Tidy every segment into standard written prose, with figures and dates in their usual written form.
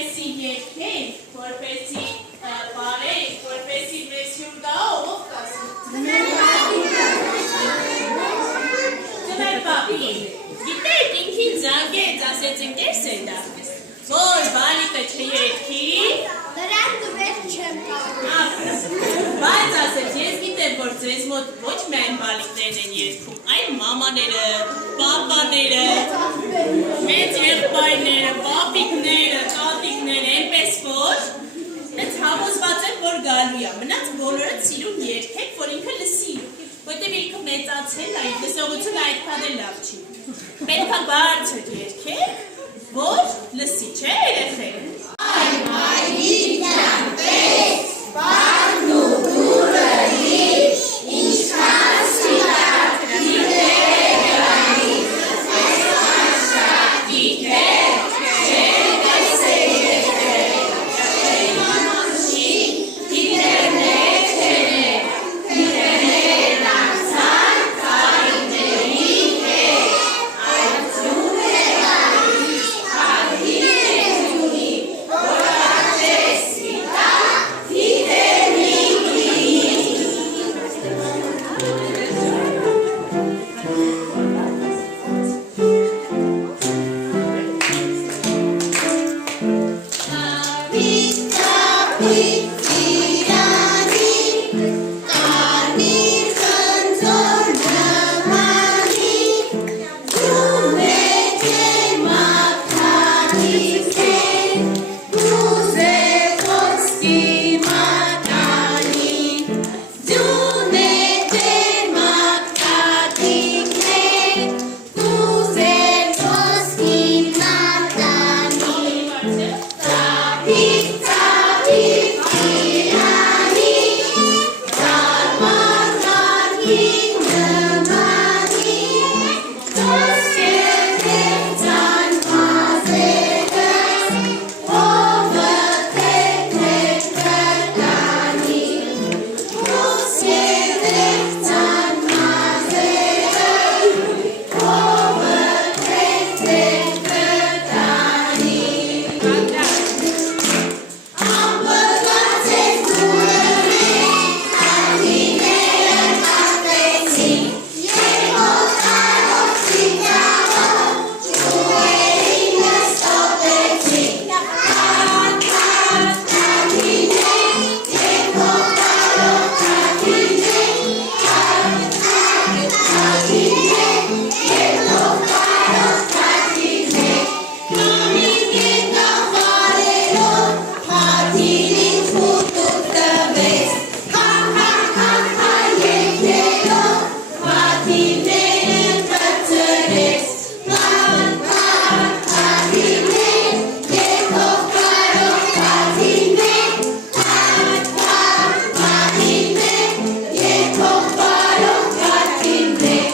որպեսի երկենք, որպեսի բարենք, որպեսի մեզ հյուր տա, ով կասի։ Ձմեր պապի, գիտեք ինքին զանգեց, ասեց ընկերս են դա, որ բալիկը չերքի, դրան տվեր չեմ կարող։ Բայց ասեց, ես գիտեմ, որ ձեզ մոտ ոչ միայն բալիկներն են երգում, այլ մամաները, պապաները, մեծ եղբայրները, պապիկները, տատիկները, այնպես որ ես համոզված եմ, որ գալու է, մնաց բոլորը սիրում երգեք, որ ինքը լսի, որտեղ ինքը մեծացել է, լսողությունը այդքան էլ լավ չի։ Պետք է բարձր երգեք, որ լսի, չէ՞ երեխեք։ Այ մայրիկ ջան, պես, բառն ու դուրը լի, ինչքան սիրած դիտեր գրանի, այսքան շատ դիտեր, չեն տեսել երբեք, իմանოში դիտերներ չերեք, դիտերներ անցան կարիների հետ, այդ ձուն է գալիս, հագիր է ձունի, որ աճես սիտա, դիտերի գինի։ Տապիկ, իրանի, կարմիր խնձոր նմանի, դու մեջ է մաքրից է, ուզե խոսքի մատանի, դու մեջ է մաքրից է, ուզե խոսքի մատանի, տապիկ, տապիկ, իրանի, կարմար կարմիր նմանի, խոսքեր դեպցան մազերս, ովը թեթև կրկանի, խոսքեր դեպցան մազերս, ովը թեթև կրկանի։ Ամբողջ է դուրը հատիները կապեցին, երկով կարով սիթյաղով, ճուղերին նստոտեցին, կատ, հատիներ, երկով կարով հատիներ, հատիներ, երկով կարով հատիներ, Նամին եկավ վարելով, հատիրին խուտուկ տվեց, հա, եկելով, հատիրները կծրեց, հատիրներ, երկով կարով հատիրներ, հատիրներ, երկով կարով հատիրներ,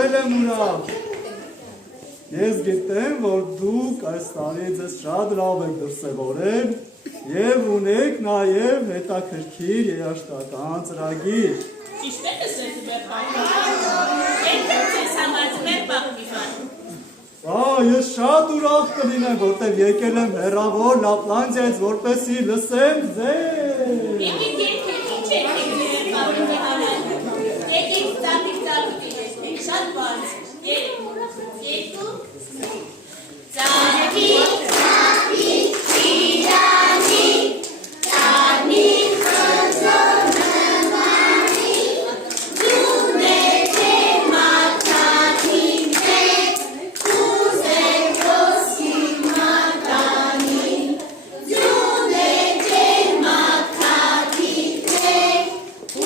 էլ եմ ուրախ։ Ես գիտեմ, որ դուք այս տարի ձեզ շատ լավ եք դրսևորել և ունեք նաև հետաքրքիր երաժշտական ծրագիր։ Ինչպե՞ս է ձեր պապան։ Եկեք ձեզ համար ձեր պապան։ Ես շատ ուրախ կլինեմ, որտև եկել եմ հեռավոր Լապլանդիայից, որպեսզի լսեմ ձեզ։ Եկեք ձեր պապան համար։ Եկեք ծափիկ շատ բարձ։ Երկու ծափիկ իրանի, տանի խնձոր նմանի, դու ներթե մատանին հետ, ուզեր ոսկի մատանին, դու ներթե մատանին հետ,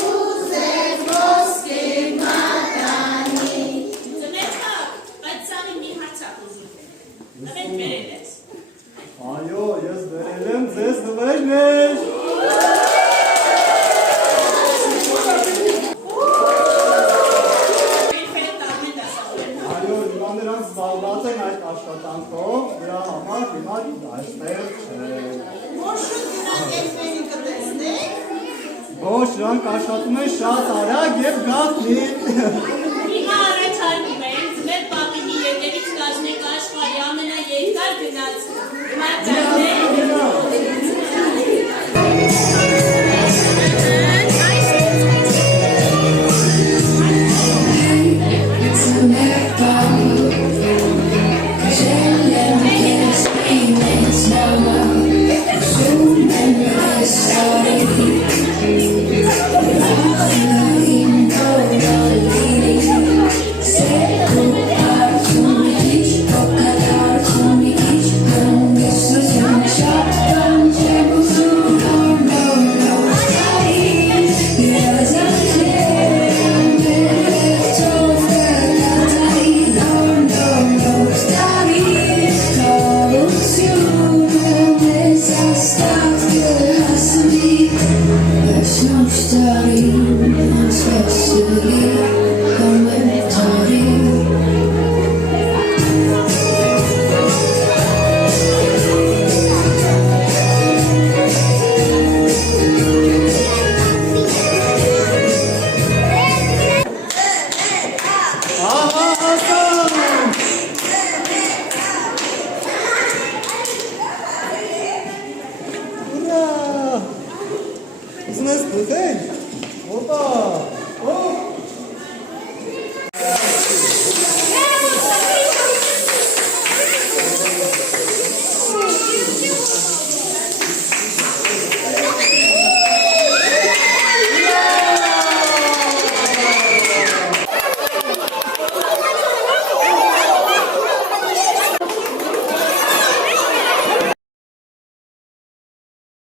ուզեր ոսկի մատանին։ Ձմերքա, բայց սաղի մի հարցակ ուզում է։ Նվեր վերել ես։ Այո, ես վերել եմ ձեզ նվերներ։ Այո, հիմա նրանց զբաղված են այդ աշխատանքով, դրա համար հիմա այստեղ չեն։ Ոչ, նրանք աշխատում են շատ արագ և գաղտնի։ Հիմա առաջարկում ենք ձմեր պապինի ետևից կազմեք աշխարհի ամենաերկար գնաց մարտակները։